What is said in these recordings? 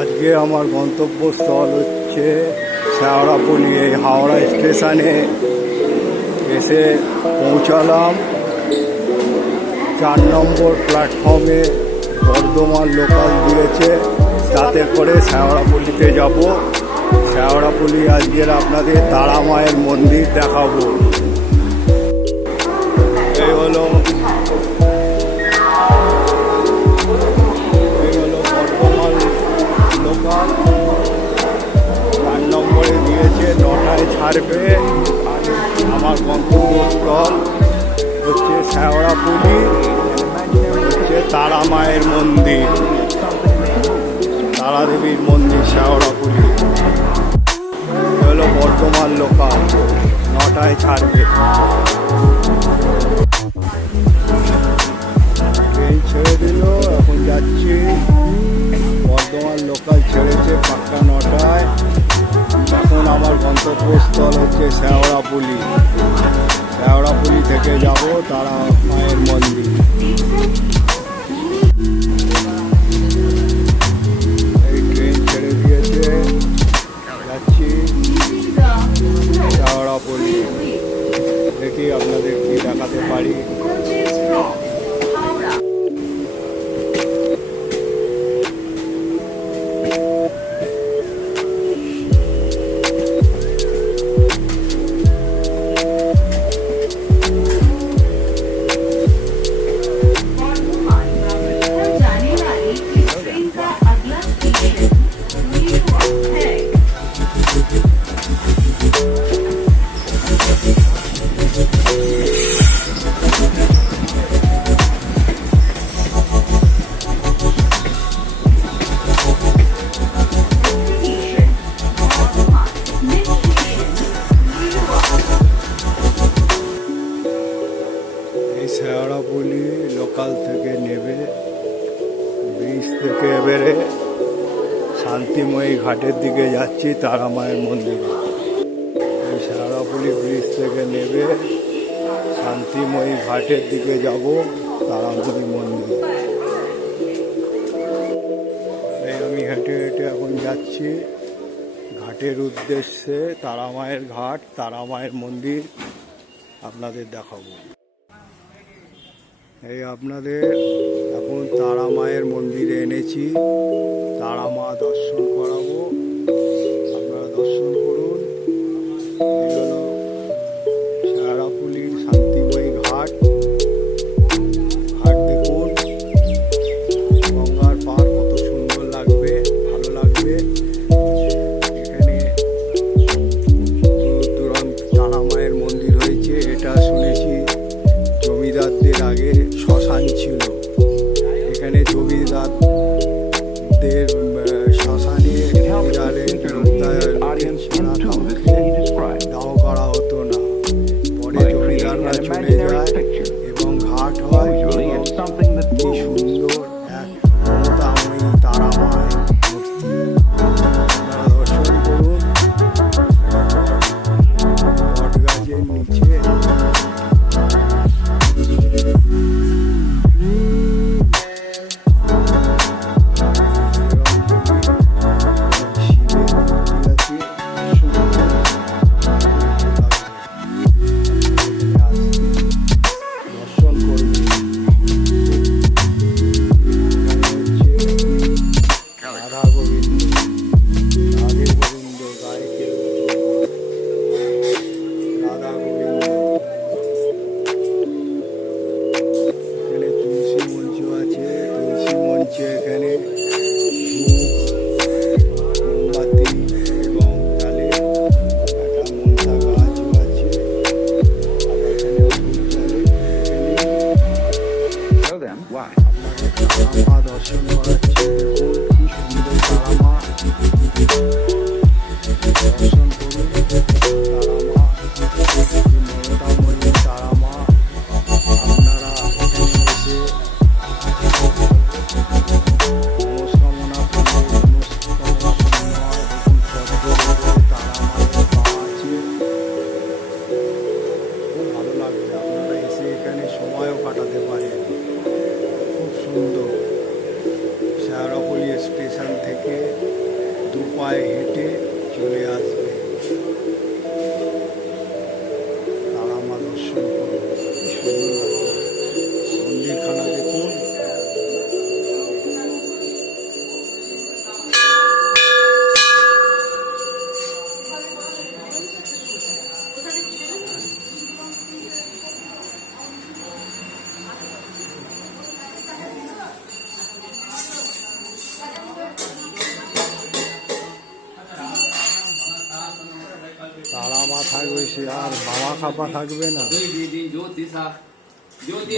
আজকে আমার গন্তব্যস্থল হচ্ছে শেওড়াফুলি। এই হাওড়া স্টেশনে এসে পৌঁছালাম। 4 নম্বর প্ল্যাটফর্মে বর্ধমান লোকাল দিয়েছে, তাতে করে শেওড়াফুলিতে যাব। শেওড়াফুলি আজকের আপনাদের তারা মায়ের মন্দির দেখাবো। এই হলো বর্ধমান লোকাল। 4 নম্বরে দিয়েছে, 9টায় ছাড়বে। আমার গন্তব্যস্থল হচ্ছে শেওড়াফুলি, হচ্ছে তারা মায়ের মন্দির, তারা দেবীর মন্দির শেওড়াফুলি। হলো বর্ধমান লোকাল, 9টায় ছাড়বে। ট্রেন ছেড়ে দিল, এখন যাচ্ছি। বর্ধমান লোকাল ছেড়েছে পাক্কা 9টায়। এখন আমার গন্তব্যস্থল হচ্ছে শেওড়াফুলি। শেওড়াফুলি থেকে যাব তারা মায়ের মন্দির। এই ট্রেন ছেড়ে দিয়েছে, যাচ্ছি শেওড়াফুলি। দেখি আপনাদের কি দেখাতে পারি। শেওড়াফুলি লোকাল থেকে নেবে, ব্রিজ থেকে এবারে শান্তিময়ী ঘাটের দিকে যাচ্ছি তারা মায়ের মন্দিরে। এই শেওড়াফুলি ব্রিজ থেকে নেবে, শান্তিময়ী ঘাটের দিকে যাব তারামায়ের মন্দির। এই আমি হেঁটে হেঁটে এখন যাচ্ছি ঘাটের উদ্দেশ্যে। তারা মায়ের ঘাট, তারা মায়ের মন্দির আপনাদের দেখাবো। এই আপনাদের এখন তারা মায়ের মন্দিরে এনেছি, তারা মা দর্শন করাবো, আপনারা দর্শন করুন। এই হলো শেওড়াফুলির শান্তিময়ী ঘাট। ঘাট দেখুন, গঙ্গার পাড় কত সুন্দর লাগবে, ভালো লাগবে। এখানে দূর দূরান্ত তারা মায়ের মন্দির হয়েছে। এটা শুনেছি জমিদারদের আগে শ্মশান ছিল। এখানে জমিদারদের মায় হেঁটে চলে আসবে, তারা মা দর্শন করবে। কি সুন্দর লাগবে মন্দিরখানা, দেখুন। তারা মা থাকবে, সে আর বাবা খাপা থাকবে না?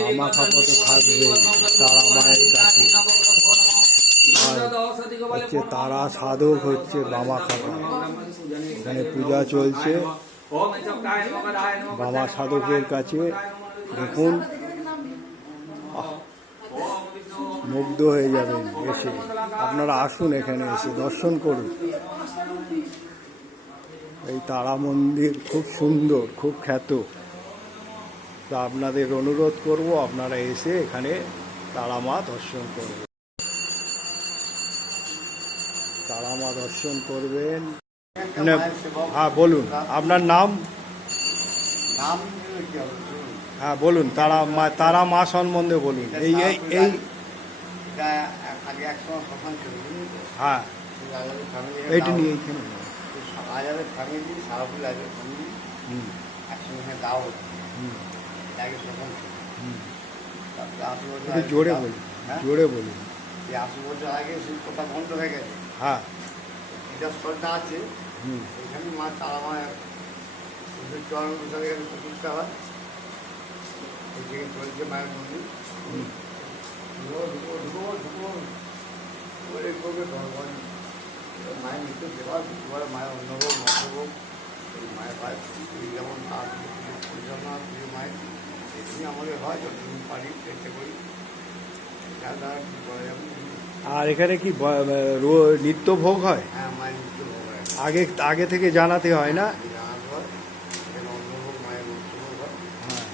বাবা খাপা তো থাকবে তারা মায়ের কাছে। আর হচ্ছে তারা সাধক হচ্ছে বাবা খাপা। এখানে পূজা চলছে বাবা সাধকের কাছে। দেখুন, মুগ্ধ হয়ে যাবেন এসে। আপনারা আসুন, এখানে এসে দর্শন করুন। এই তারা মন্দির খুব সুন্দর, খুব খ্যাত। তা আপনাদের অনুরোধ করব, আপনারা এসে এখানে তারা মা দর্শন করবেন, তারা মা দর্শন করবেন। হ্যাঁ বলুন, আপনার নাম? হ্যাঁ বলুন, তারা মা সম্বন্ধে বলুন। এই এই এই হ্যাঁ, এইটা নিয়ে এইখানে জোরে বলুন, জোরে বলুন। 80 বছর আগে সেই কথা বন্ধ হয়ে গেছে। হ্যাঁ, এটা শ্রদ্ধা আছে। এখানে মা তারা মায়ের চরণ অনুসারে প্রতিষ্ঠা হয়। এখানে চলছে মায়ের মন্দির। ভগবান মায়ের মৃত্যু দেওয়া পরে মায়ের অন্নভোগ মধ্যভোগ এই মায়ের পায় যেমন পরিচালনা প্রিয় মায়ের এখানে আমাদের হয় যতদিন পারি চেষ্টা করি। আর এখানে কি নিত্য ভোগ হয়? হ্যাঁ, মায়ের মৃত্যু ভোগ হয়। আগে থেকে জানাতে হয় না? জানাতে হয়। এখানে অন্নভোগ মায়ের মৃত্যুভোগ হয়। হ্যাঁ,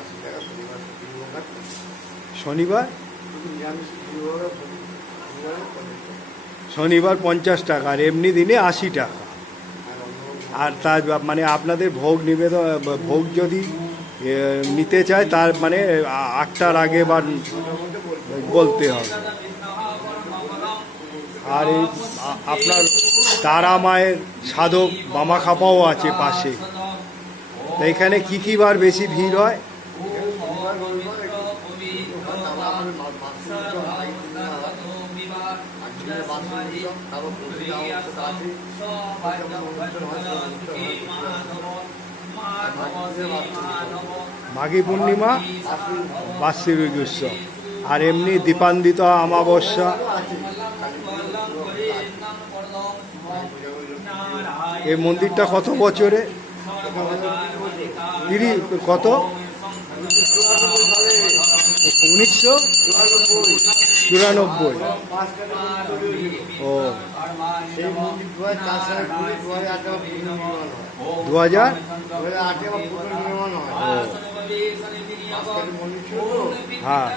80 টাকা শনিবার প্রতিভোগ হয়। শনিবার নিরামিষ প্রতিভোগ হয়। শনিবার 50 টাকা, আর এমনি দিনে 80 টাকা। আর তার মানে আপনাদের ভোগ নিবেদন, ভোগ যদি নিতে চায় তার মানে 8টার আগে বা বলতে হবে। আর এই আপনার তারা মায়ের সাধক বামা খাপাও আছে পাশে। তো এখানে কি বার বেশি ভিড় হয়? মাঘী পূর্ণিমা, বার্ষিক উৎসব, আর এমনি দীপান্বিত অমাবস্যা। এই মন্দিরটা কত বছরে? কত? 1994। ও, 2000। হ্যাঁ,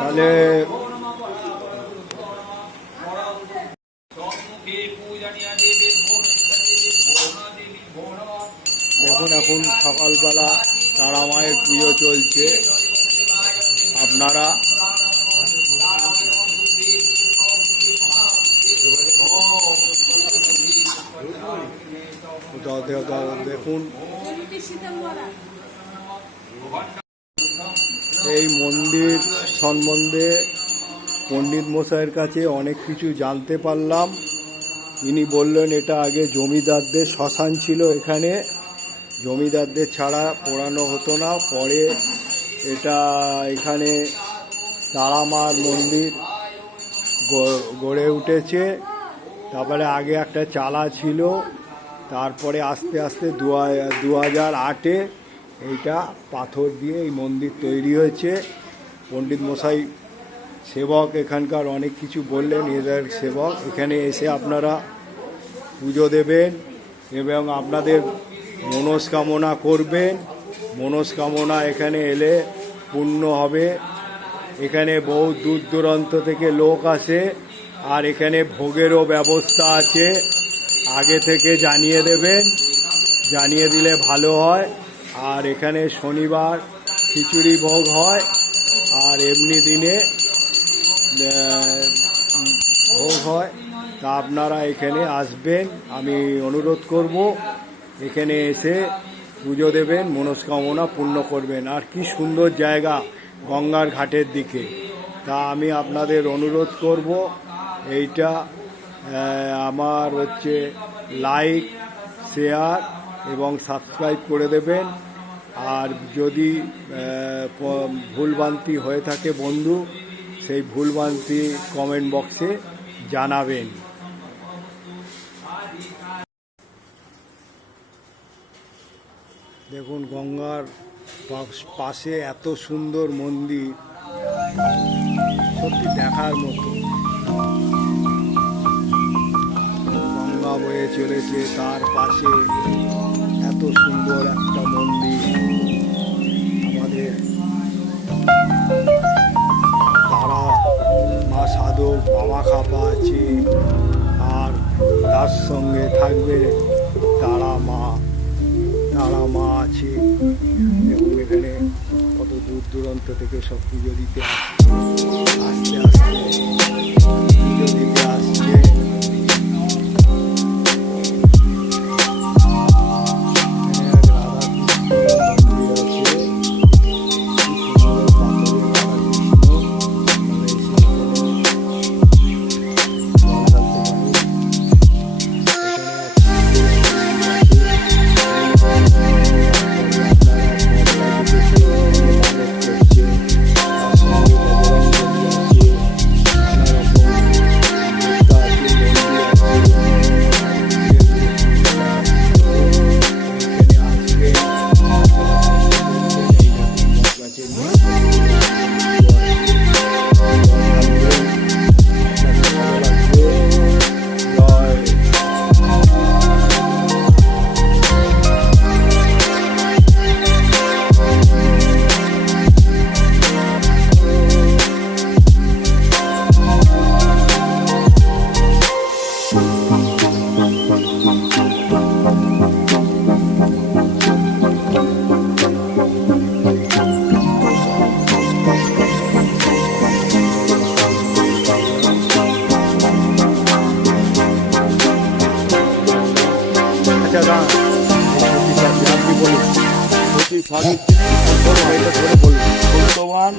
তাহলে দেখুন, এখন সকালবেলা তারা মায়ের পুজো চলছে। আপনারা দেখুন, এই মন্দির সম্বন্ধে পণ্ডিত মশাইয়ের কাছে অনেক কিছু জানতে পারলাম। ইনি বললেন এটা আগে জমিদারদের শ্মশান ছিল, এখানে জমিদারদের ছাড়া পোড়ানো হতো না। পরে এটা এখানে তারা মার মন্দির গড়ে উঠেছে। তারপরে আগে একটা চালা ছিল, তারপরে আস্তে আস্তে 2008-এ এইটা পাথর দিয়ে এই মন্দির তৈরি হয়েছে। পণ্ডিত মশাই সেবক এখানকার অনেক কিছু বললেন, এদের সেবক। এখানে এসে আপনারা পুজো দেবেন এবং আপনাদের মনস্কামনা করবেন। মনস্কামনা এখানে এলে পূর্ণ হবে। এখানে বহু দূর দূরান্ত থেকে লোক আসে, আর এখানে ভোগেরও ব্যবস্থা আছে। আগে থেকে জানিয়ে দেবেন, জানিয়ে দিলে ভালো হয়। আর এখানে শনিবার খিচুড়ি ভোগ হয়, আর এমনি দিনে ভোগ হয়। তা আপনারা এখানে আসবেন, আমি অনুরোধ করব। এখানে এসে পুজো দেবেন, মনস্কামনা পূর্ণ করবেন। আর কি সুন্দর জায়গা গঙ্গার ঘাটের দিকে। তা আমি আপনাদের অনুরোধ করব, এইটা আমার হচ্ছে লাইক, শেয়ার এবং সাবস্ক্রাইব করে দেবেন। আর যদি ভুলভ্রান্তি হয়ে থাকে বন্ধু, সেই ভুলভ্রান্তি কমেন্ট বক্সে জানাবেন। দেখুন গঙ্গার পাশে এত সুন্দর মন্দির, সত্যি দেখার মতো। গঙ্গা বয়ে চলেছে, তার পাশে এত সুন্দর একটা মন্দির। আমাদের তারা মা সাধক বামা খাপা আছে, আর তার সঙ্গে থাকবে তারা মা আছে। এবং এখানে কত দূর দূরান্ত থেকে সব পুজো দিতে আসছে, পুজো দিতে আসছে। বর্তমান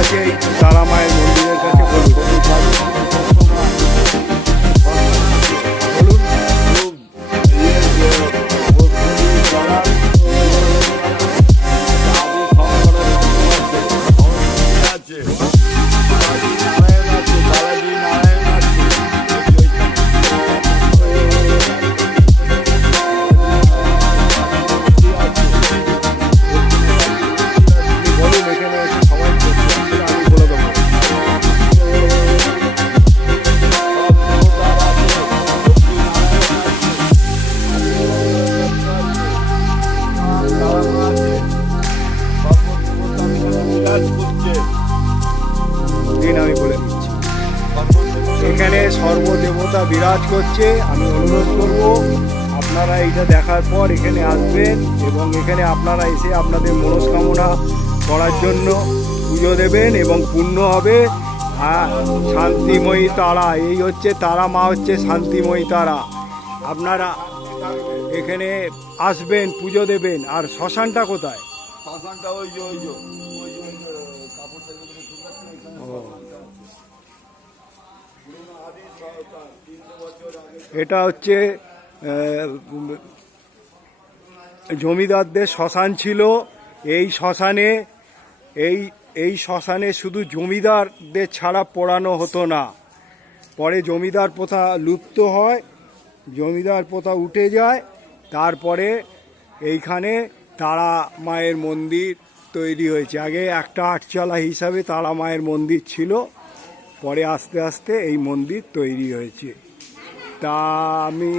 আছে তারা মায়ের মন্দিরের কাছে আমি বলে দিচ্ছি। এখানে সর্বদেবতা বিরাজ করছে। আমি অনুরোধ করব আপনারা এইটা দেখার পর এখানে আসবেন, এবং এখানে আপনারা এসে আপনাদের মনস্কামনা করার জন্য পুজো দেবেন এবং পূর্ণ হবে। শান্তিময়ী তারা, এই হচ্ছে তারা মা, হচ্ছে শান্তিময়ী তারা। আপনারা এখানে আসবেন, পুজো দেবেন। আর শ্মশানটা কোথায়? এটা হচ্ছে জমিদারদের শ্মশান ছিল। এই শ্মশানে শুধু জমিদারদের ছাড়া পোড়ানো হতো না। পরে জমিদার প্রথা লুপ্ত হয়, জমিদার প্রথা উঠে যায়। তারপরে এইখানে তারা মায়ের মন্দির তৈরি হয়েছে। আগে একটা আটচালা হিসাবে তারা মায়ের মন্দির ছিল, পরে আস্তে আস্তে এই মন্দির তৈরি হয়েছে। তা আমি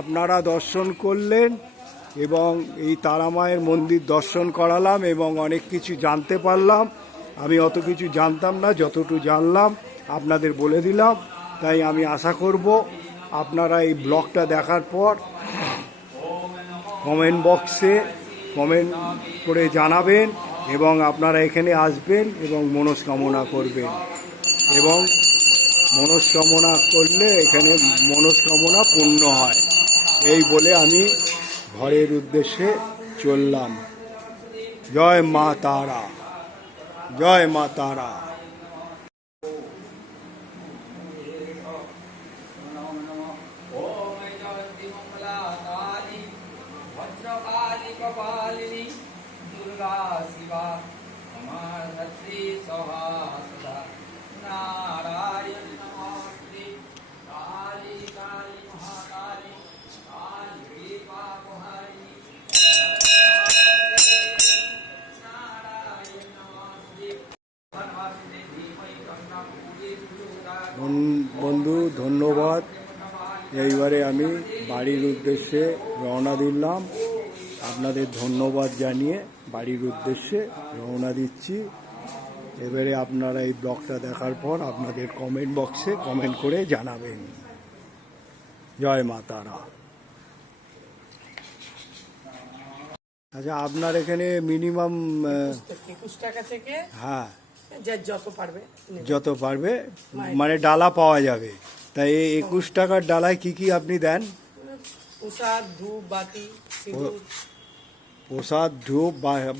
আপনারা দর্শন করলেন এবং এই তারামায়ের মন্দির দর্শন করালাম এবং অনেক কিছু জানতে পারলাম। আমি অত কিছু জানতাম না, যতটুকু জানলাম আপনাদের বলে দিলাম। তাই আমি আশা করব আপনারা এই ব্লগটা দেখার পর কমেন্ট বক্সে কমেন্ট করে জানাবেন এবং আপনারা এখানে আসবেন এবং মনস্কামনা করবেন এবং মনস্কামনা করলে এখানে মনস্কামনা পূর্ণ হয়। এই বলে আমি ঘরের উদ্দেশ্যে চললাম। জয় মা তারা, জয় মা তারা। ओम जयंती मंगला काली भद्रकाली कपालिनी दुर्गा शिवा धत्री स्वाहा सदा नारायण नमस्ते काली काली महाकाली काली पापहारिणी नारायण नमस्ते धनवासिनी धीमहि कन्या पूजे दुर्गा বন্ধু ধন্যবাদ। এইবারে আমি বাড়ির উদ্দেশ্যে রওনা দিলাম। আপনাদের ধন্যবাদ জানিয়ে বাড়ির উদ্দেশ্যে রওনা দিচ্ছি। এবারে আপনারা এই ব্লগটা দেখার পর আপনাদের কমেন্ট বক্সে কমেন্ট করে জানাবেন। জয় মা তারা। আচ্ছা, আপনার এখানে মিনিমাম 21 টাকা থেকে হ্যাঁ যার যত পারবে নেবে। যত পারবে মানে ডালা পাওয়া যাবে। তাই এই 21 টাকার ডালায় কি কি আপনি দেন? প্রসাদ, ধূপ, বাতি, সিঁদুর। প্রসাদ, ধূপ,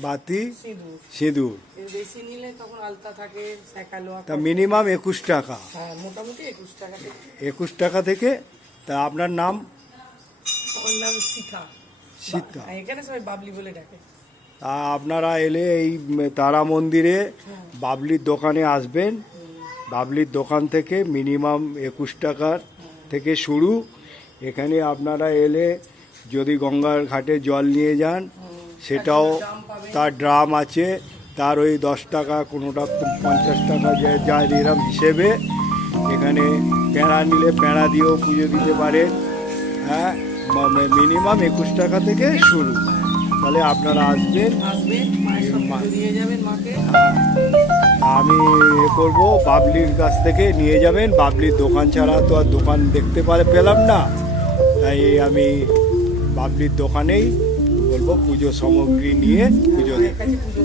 বাতি, সিঁদুর সিঁদুর। এর বেশি নিলে তখন আলতা থাকে, সেকালোয়া। তা মিনিমাম 21 টাকা। হ্যাঁ, মোটামুটি 21 টাকা থেকে। 21 টাকা থেকে। তা আপনার নাম? ওর নাম শিখা। সীতা। এখানে সবাই বাবলি বলে ডাকে। তা আপনারা এলে এই তারা মন্দিরে বাবলির দোকানে আসবেন। বাবলির দোকান থেকে মিনিমাম 21 টাকার থেকে শুরু। এখানে আপনারা এলে যদি গঙ্গার ঘাটে জল নিয়ে যান সেটাও তার ড্রাম আছে, তার ওই 10 টাকা কোনোটা 50 টাকা যা এরম হিসেবে। এখানে প্যাঁড়া নিলে প্যাঁড়া দিয়েও পুজো দিতে পারেন। হ্যাঁ, মিনিমাম 21 টাকা থেকে শুরু। তাহলে আপনারা আসবেন। মায়ের সব পুজো দিয়ে যাবেন মাকে। আমি করব বাবলির কাছ থেকে নিয়ে যাবেন। বাবলির দোকান ছাড়া তো আর দোকান দেখতে পেলাম না, তাই আমি বাবলির দোকানেই বলবো পুজো সামগ্রী নিয়ে পুজো মায়ের দেবেন। কাছে পুজো